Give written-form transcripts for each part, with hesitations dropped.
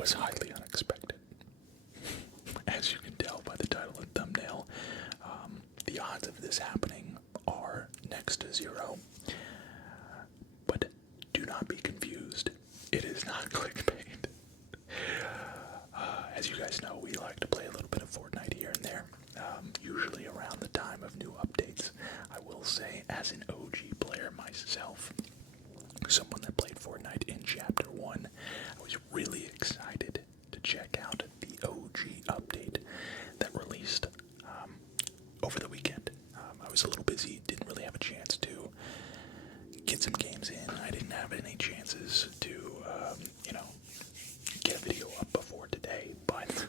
was highly unexpected. As you can tell by the title and thumbnail, the odds of this happening are next to zero. But do not be confused. It is not clickbait. As you guys know, we like to play a little bit of Fortnite here and there, usually around the time of new updates. I will say, as an OG player myself, someone that played Fortnite in Chapter 1, I was really excited to check out the OG update that released over the weekend. I was a little busy, didn't really have a chance to get some games in. I didn't have any chances to, get a video up before today, but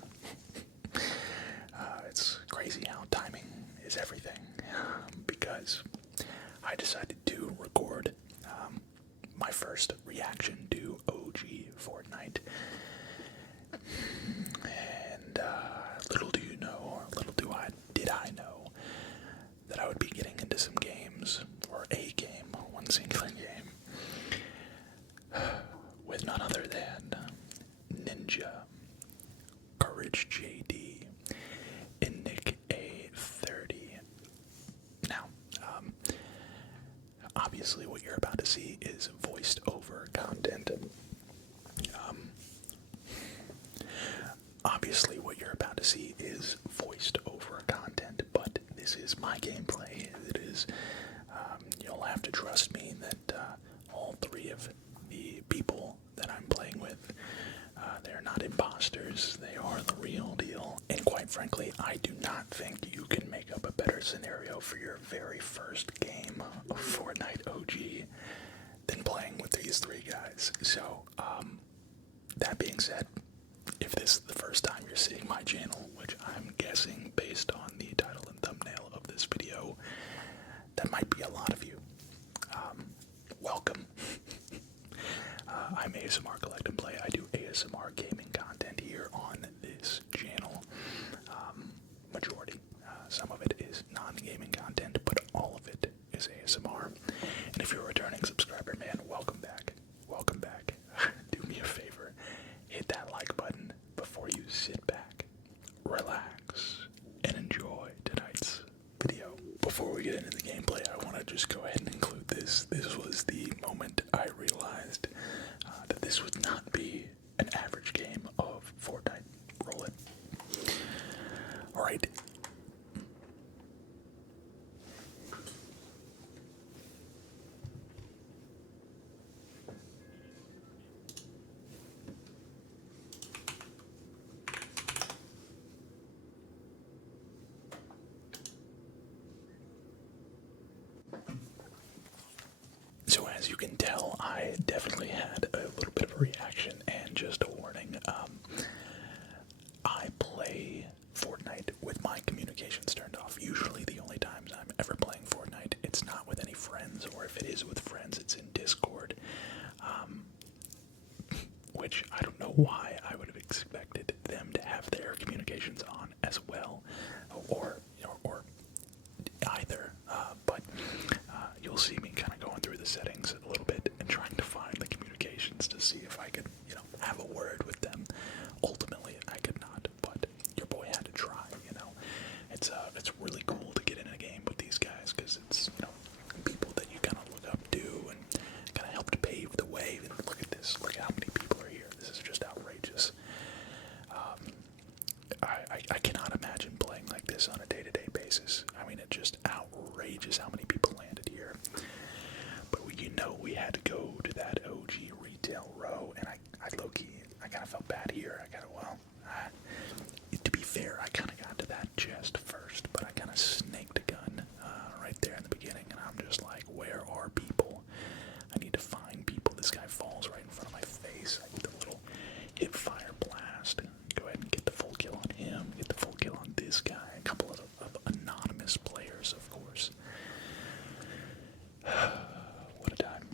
it's crazy how timing is everything, because I decided to record my first reaction to OG Fortnite, and little do you know, or little did I know, that I would be getting into some games, or a game, one singular game, with none other than Ninja, CourageJD, and Nick A30. Now, obviously what you're about to see is voiced over content. But this is my gameplay. It is, you'll have to trust me that all three of the people that I'm playing with, they're not imposters, they are the real deal. And quite frankly, I do not think you can make up a better scenario for your very first game of Fortnite OG than playing with these three guys. So, that being said, if this is the first time you're seeing my channel, which I'm guessing based on the title and thumbnail of this video, that might be a lot of you. Welcome. I'm ASMR Collect and Play. I do ASMR gaming content here on this channel. Majority. Some of it is non-gaming content, but all of it is ASMR. And if you're a returning subscriber, man, welcome back. Welcome back. Do me a favor. Hit that like button before you sit back, relax, and enjoy tonight's video. Before we get into the gameplay, I want to just go ahead and include this. This was the moment I realized that this would not be an average game of Fortnite. Roll it. Alright. So as you can tell, I definitely had a little bit of a reaction, and just a warning, I play Fortnite with my communications turned off. Usually the only times I'm ever playing Fortnite, it's not with any friends, or if it is with friends, it's in Discord, which I don't know why I would have expected them to have their communications on as well, or either, but you'll see me kind of going through the settings a little bit and trying to find the communications to see if I could, have a word with them. Ultimately, I could not, but your boy had to try, It's really cool to get in a game with these guys, because it's, people that you kind of look up to and kind of help to pave the way. And look at this. Look at how many people are here. This is just outrageous. I cannot imagine playing like this on a day-to-day basis. I mean, it's just outrageous how many people landed here. But we had to go to that OG retail row, and I low-key, I kind of felt bad here. To be fair, I kind of got to that chest first, but I kind of snaked a gun right there in the beginning, and I'm just like, where are people? I need to find people. This guy falls right in front of my face. I need the little hip fire blast. Go ahead and get the full kill on him, get the full kill on this guy, a couple of anonymous players, of course. What a time.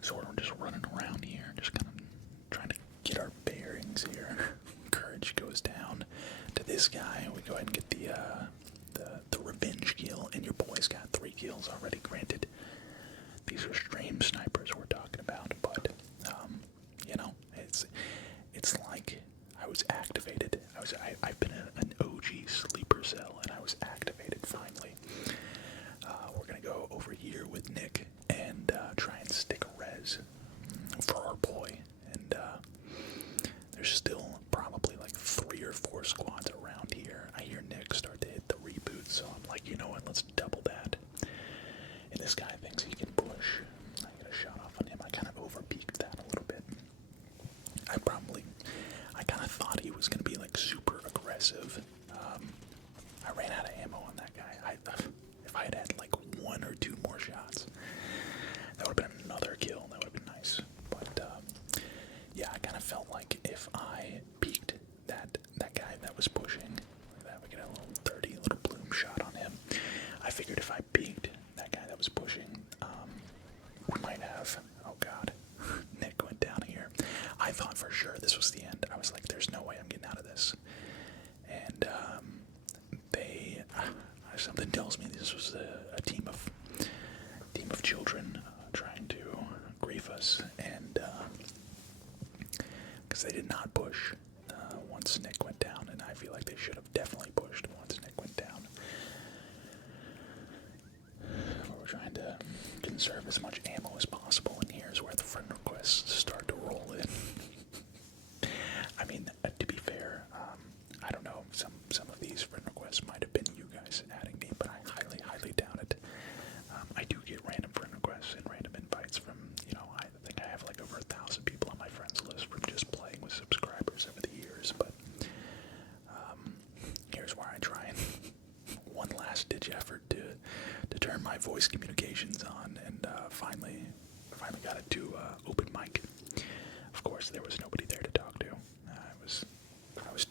So we're just running around here, just kind of trying to get our bearings here. Courage goes down to this guy, and we go ahead and get the revenge kill, and your boy's got 3 kills already. Granted, these are stream snipers we're talking about, but it's this was the end. I was like, there's no way I'm getting out of this. And something tells me this was a team of children trying to grief us, and because they did not push once Nick went down, and I feel like they should have definitely pushed once Nick went down. We're trying to conserve as much ammo as possible, and here's where the friend requests start to roll in. I mean, to be fair, I don't know, some of these friend requests might have been you guys adding me, but I highly doubt it. I do get random friend requests and random invites from, I think I have like over 1,000 people on my friends list from just playing with subscribers over the years, but here's where I try and one last ditch effort to turn my voice communications on, and finally got it to open mic. Of course, there was nobody there to talk to. I was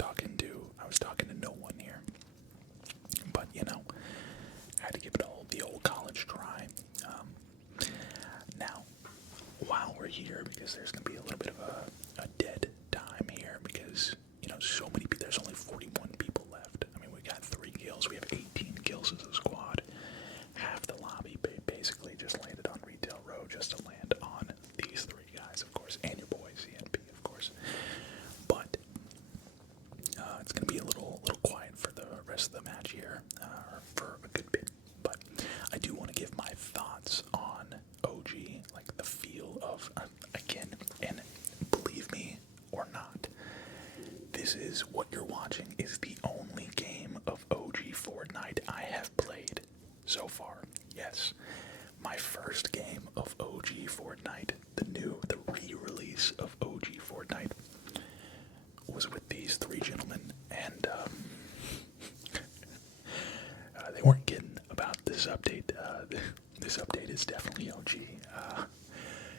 talking to no one here. But I had to give it the old college try. Now, while we're here, because there's gonna be a little bit of a dead time here, because so many people. There's only 41 people left. I mean, we got 3 kills. We have 18 kills as a squad. Half the lobby basically just landed on Retail Row just to land on these 3 guys, of course, and your boy CNP, of course. But it's gonna be a little quiet for the rest of the match here, for a good bit. But I do want to give my thoughts on OG, like the feel of again, and believe me or not, this is what you're watching is the only game of OG Fortnite I have played so far. Yes, my first game of OG Fortnite, the re-release of OG Fortnite, was with these 3 gentlemen, and they weren't kidding about this update. This update is definitely OG.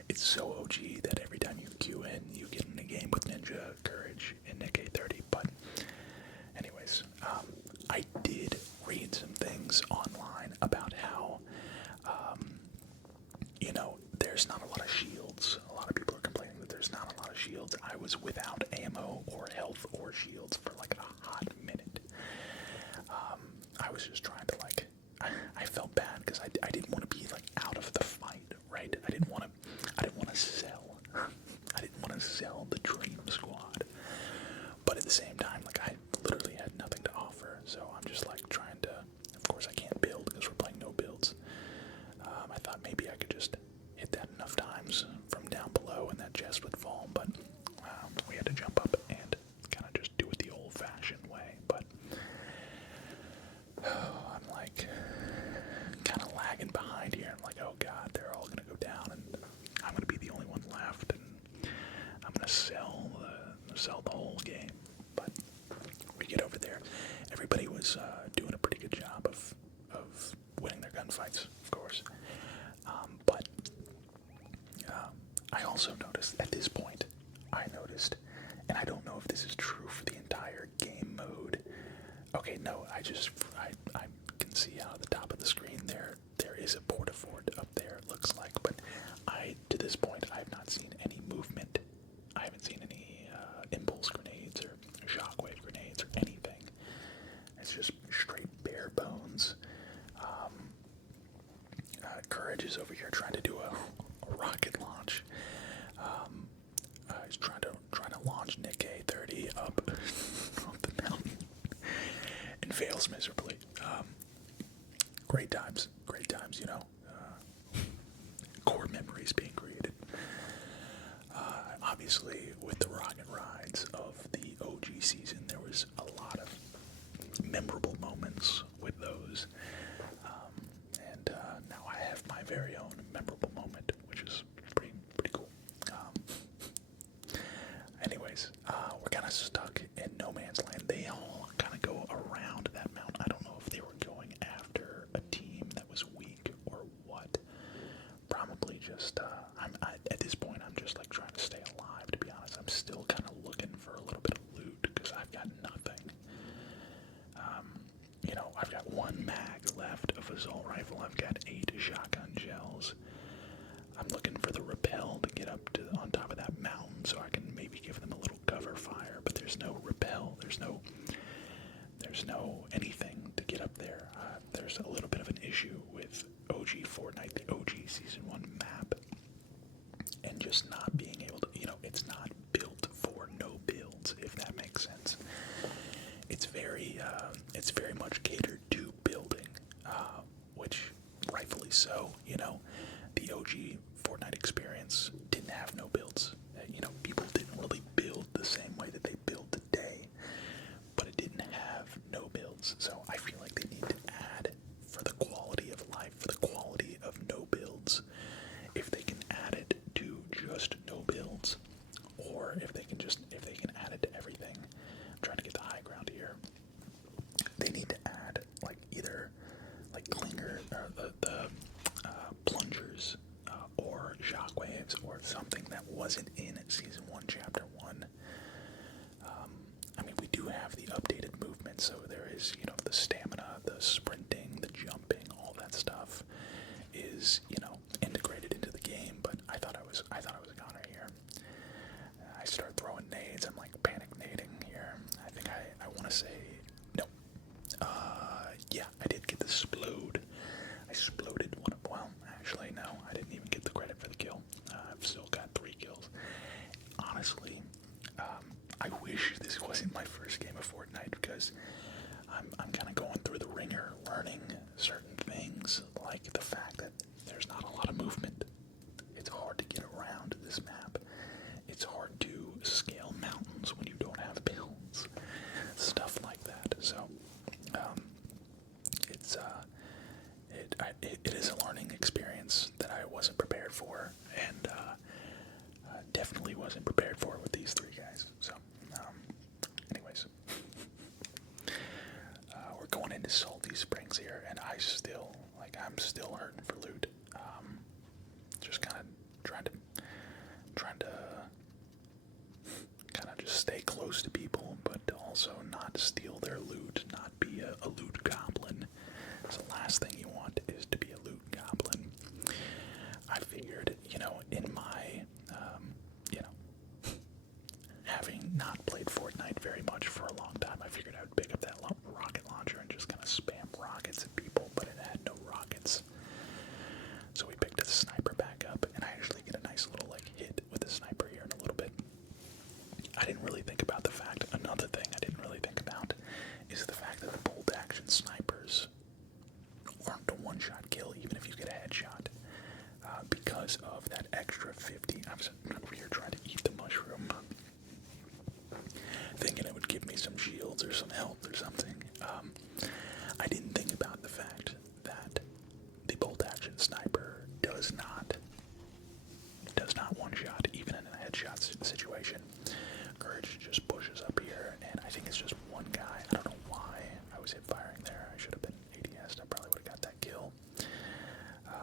It's so OG that every time you queue in, you get in a game with Ninja, Courage, and Nick A30. But anyways, I did read some things online about how, there's not a lot of shields. A lot of people are complaining that there's not a lot of shields. I was without ammo or health or shields for like a hot minute. I was just trying to I felt bad because I didn't want to be like out of the fight, right? I didn't want to sell. I didn't want to sell the Dream Squad. But at the same time, I literally had nothing to offer, so I'm just trying to. Of course, I can't build because we're playing no builds. I thought maybe I could just hit that enough times from down below and that chest would fall, but we had to jump up and kind of just do it the old-fashioned way. But I'm kind of lagging behind here. I'm like, oh god, they're all gonna go down, and I'm gonna be the only one left, and I'm gonna sell the whole game. But we get over there. Everybody was doing a pretty good job of winning their gunfights, of course. But I also noticed at this point, and I don't know if this is true for the entire game mode. Okay, no, I can see out of the top of the screen there is a porta-fort up there, it looks like, but to this point, I have not seen any movement. I haven't seen any impulse grenades or shockwave grenades or anything. It's just straight bare bones. Courage is over here trying to do a rocket launch. He's trying to launch Nick A30 up the mountain and fails miserably. Great times, core memories being created. Obviously, with the rocket rides of the OG season, there was a lot of memorable moments with those. And now I have my very own memorable moment, which is pretty cool. Anyways, we're kind of stuck in no man's land. They all kind of go around that mountain. I don't know if they were going after a team that was weak or what. Probably just, at this point, I'm just trying to stay alive, to be honest. I'm still kind of looking for a little bit of loot because I've got nothing. I've got 1 mag left of assault rifle. I've got 8 shotgun shells. I'm looking for the rappel to get up on top of that mountain so I can maybe give them a little go. There's no rappel. There's no anything to get up there. There's a little bit of an issue with OG Fortnite, the OG Season 1 map, and just not being able to, it's not built for no builds, if that makes sense. It's very much catered to building, which rightfully so. The OG Fortnite experience didn't have no builds. People didn't really build the same way that they build today, but it didn't have no builds. So I feel like they need to add, for the quality of life, for the quality of no builds, if they can add it to just no builds, or if they can add it to everything. I'm trying to get the high ground here. They need to add either clinger or the plungers or shockwaves or something that wasn't in Season 1, Chapter 1. We do have the updated movement, so there is, the stamina, the sprinting, the jumping, all that stuff is, integrated into the game, but I thought I was a goner here. I start throwing nades, I'm panic nading here. I think I want to say, no. Yeah, I did get the explode. I exploded one of, well, actually, no, I didn't even get the credit for the kill. I've still got 3 kills. Honestly, I wish this wasn't my first game of Fortnite, because I'm kind of going through the ringer, learning certain things, like the fact that there's not a lot of movement. It's hard to get around this map. It's hard to scale mountains when you don't have builds. Stuff like that. So, it is a learning experience that I wasn't prepared for, and definitely wasn't prepared for with these 3 guys. So, anyways, we're going into Salty Springs here, and I'm still hurting for loot. Just kind of trying to kind of just stay close to people, but also not steal their loot, not be a loot goblin. So the last thing you want is to be a loot goblin. I figured, in my, having not played Fortnite very much for a long time, I figured I would pick up that rocket launcher and just kind of spam rockets at people, but it had no rockets. So we picked the sniper back up, and I actually get a nice little hit with the sniper here in a little bit. I didn't really think about the fact, another thing I didn't really think about is the fact that the bolt action snipers aren't a one-shot kill, even if you get a headshot, because of that extra 50. I was over here trying to eat the mushroom, thinking it would give me some shields or some health or something. I didn't think about the fact that the bolt action sniper does not one-shot, even in a headshot situation. Courage just pushes up here, and I think it's just one guy. I don't know why I was hip firing there. I should have been ADS'd. I probably would have got that kill.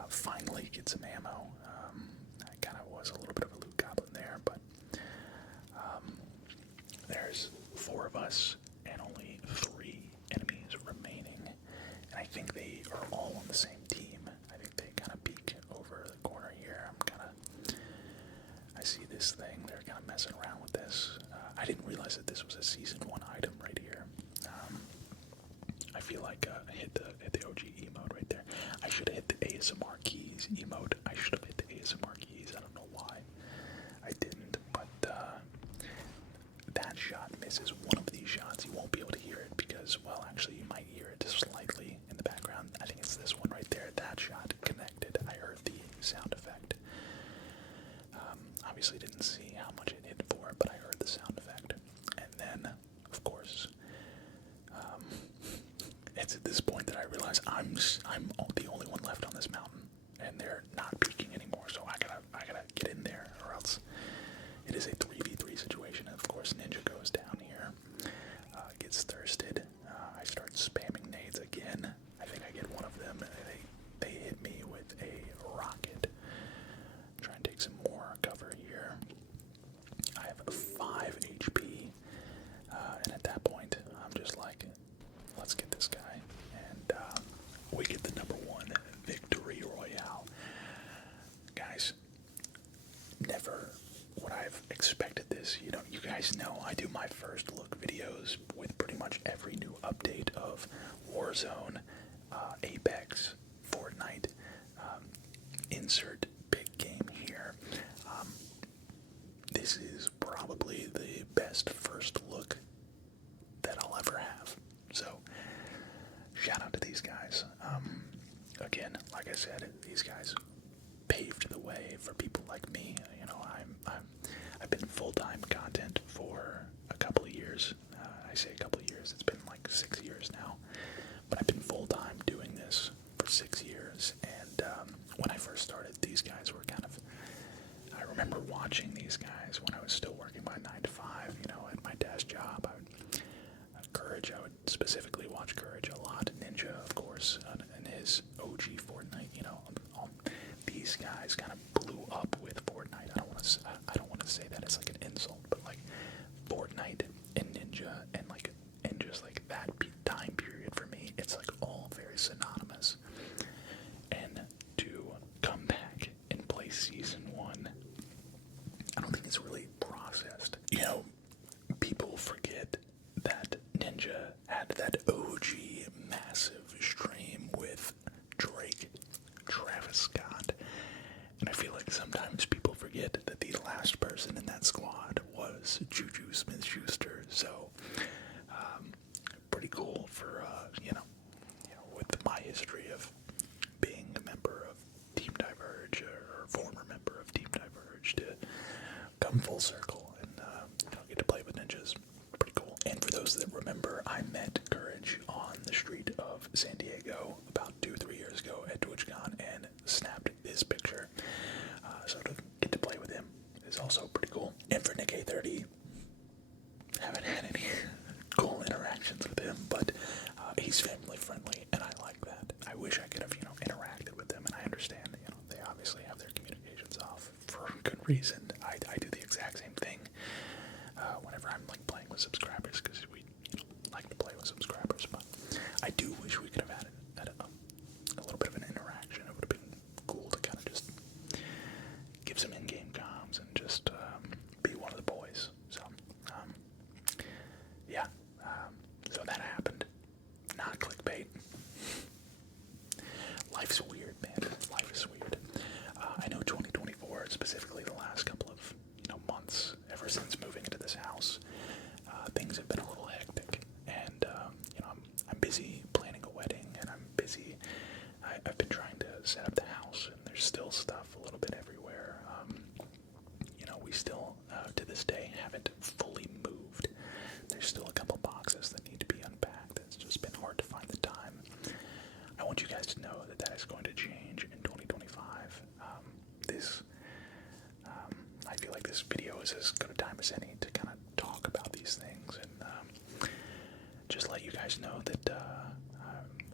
Finally get some ammo. I kind of was a little bit of a loot goblin there, but there's 4 of us and only 3 enemies remaining, and I think they are all on the same team. I think they kind of peek over the corner here. I see this thing. They're kind of messing around with this. I didn't realize that this was a Season 1 item right here. I feel like I hit the OG emote right there. I should have hit the ASMR keys emote. I should have hit the ASMR keys. I don't know why I didn't, but that shot misses one of these shots. You won't be able to hear it because, well, actually you might hear it just slightly in the background. I think it's this one right there. That shot connected. I heard the sound effect. Obviously didn't see how much it hit for, but I heard the sound effect. And then, of course, it's at this point that I realize I'm the only one left on this mountain, and they're not peeking anymore. So I gotta get in there, or else it is a 3v3 situation. And of course, Ninja goes down here, gets thirsted. I start spamming nades again. I think I get one of them, and they hit me with a rocket. Try and take some more cover here. I have 5 HP, and at that point, I'm just like, let's get this guy. And we get the #1 victory royale. Guys, never would I have expected this guys. You guys know I do my first look videos with pretty much every new update of Warzone, Apex, Fortnite. Insert big game here. This is probably the best first look that I'll ever have. So, shout out to these guys. Again, like I said, these guys paved the way for people like me. I've been full-time content for a couple of years. I say a couple of years. It's been like 6 years now, but I've been full-time doing this for 6 years. And when I first started, these guys were I remember watching these guys when I was still working my 9 to 5. At my desk job. Courage. I would specifically watch Courage a lot. Ninja, of course, and his OG Fortnite. These guys kind of blew up with Fortnite. I don't want to say that as like an insult, but like Fortnite and Ninja and just like that time period for me, it's like all very synonymous. And to come back and play season 1, I don't think it's really processed. People forget that Ninja had that OG massive stream with Drake, Travis Scott, and I feel like sometimes people forget that the last person in that squad was Juju Smith-Schuster. So, pretty cool for with my history of being a member of Team Diverge or former member of Team Diverge to come full circle and get to play with ninjas. Pretty cool. And for those that remember, I met Courage on the street of San Diego about 2-3 years ago at TwitchCon and snapped this picture. So to get to play with him is also pretty cool. And for Nick A30, haven't had any cool interactions with him, but he's family friendly, and I like that. I wish I could have, interacted with them, and I understand, they obviously have their communications off for good reason. I do the exact same thing whenever I'm like playing with subscribers, because we like to play with subscribers, but I do wish we could have had a little bit of an interaction. It would have been cool to kind of just give some in-game comms and just be one of the boys. So, yeah. So that happened. Not clickbait. Life's weird, man. Life is weird. I know 2024, specifically the last couple of months, ever since moving into this house, things have been a little hectic, and I'm busy planning a wedding, and I'm busy. I've been trying to set up the house, and there's still stuff a little bit everywhere. We still, to this day, haven't fully moved. There's still a couple boxes that need to be unpacked. It's just been hard to find the time. I want you guys to know that that is going to change in 2025. I feel like this video is as good a time as any to kind of talk about these things and just let you guys know that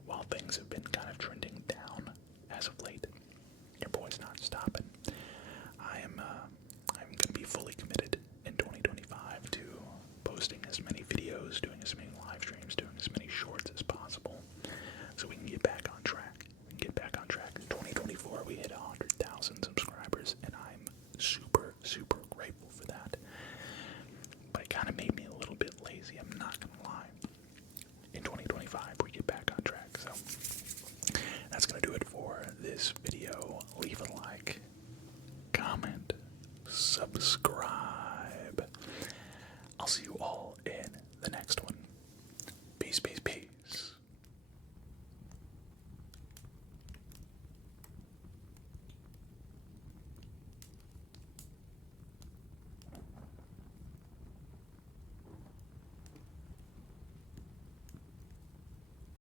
while things have been kind of trending down as of late, your boy's not stopping. I'm going to be fully committed in 2025 to posting as many videos, doing as many live streams, doing as many shorts as possible, so we can get back on track. In 2024, we hit 100,000 subscribers, and I'm super, super grateful for that. But it kind of made me a little bit lazy, I'm not going to lie. In 2025, we get back on track, so that's going to do it for this video.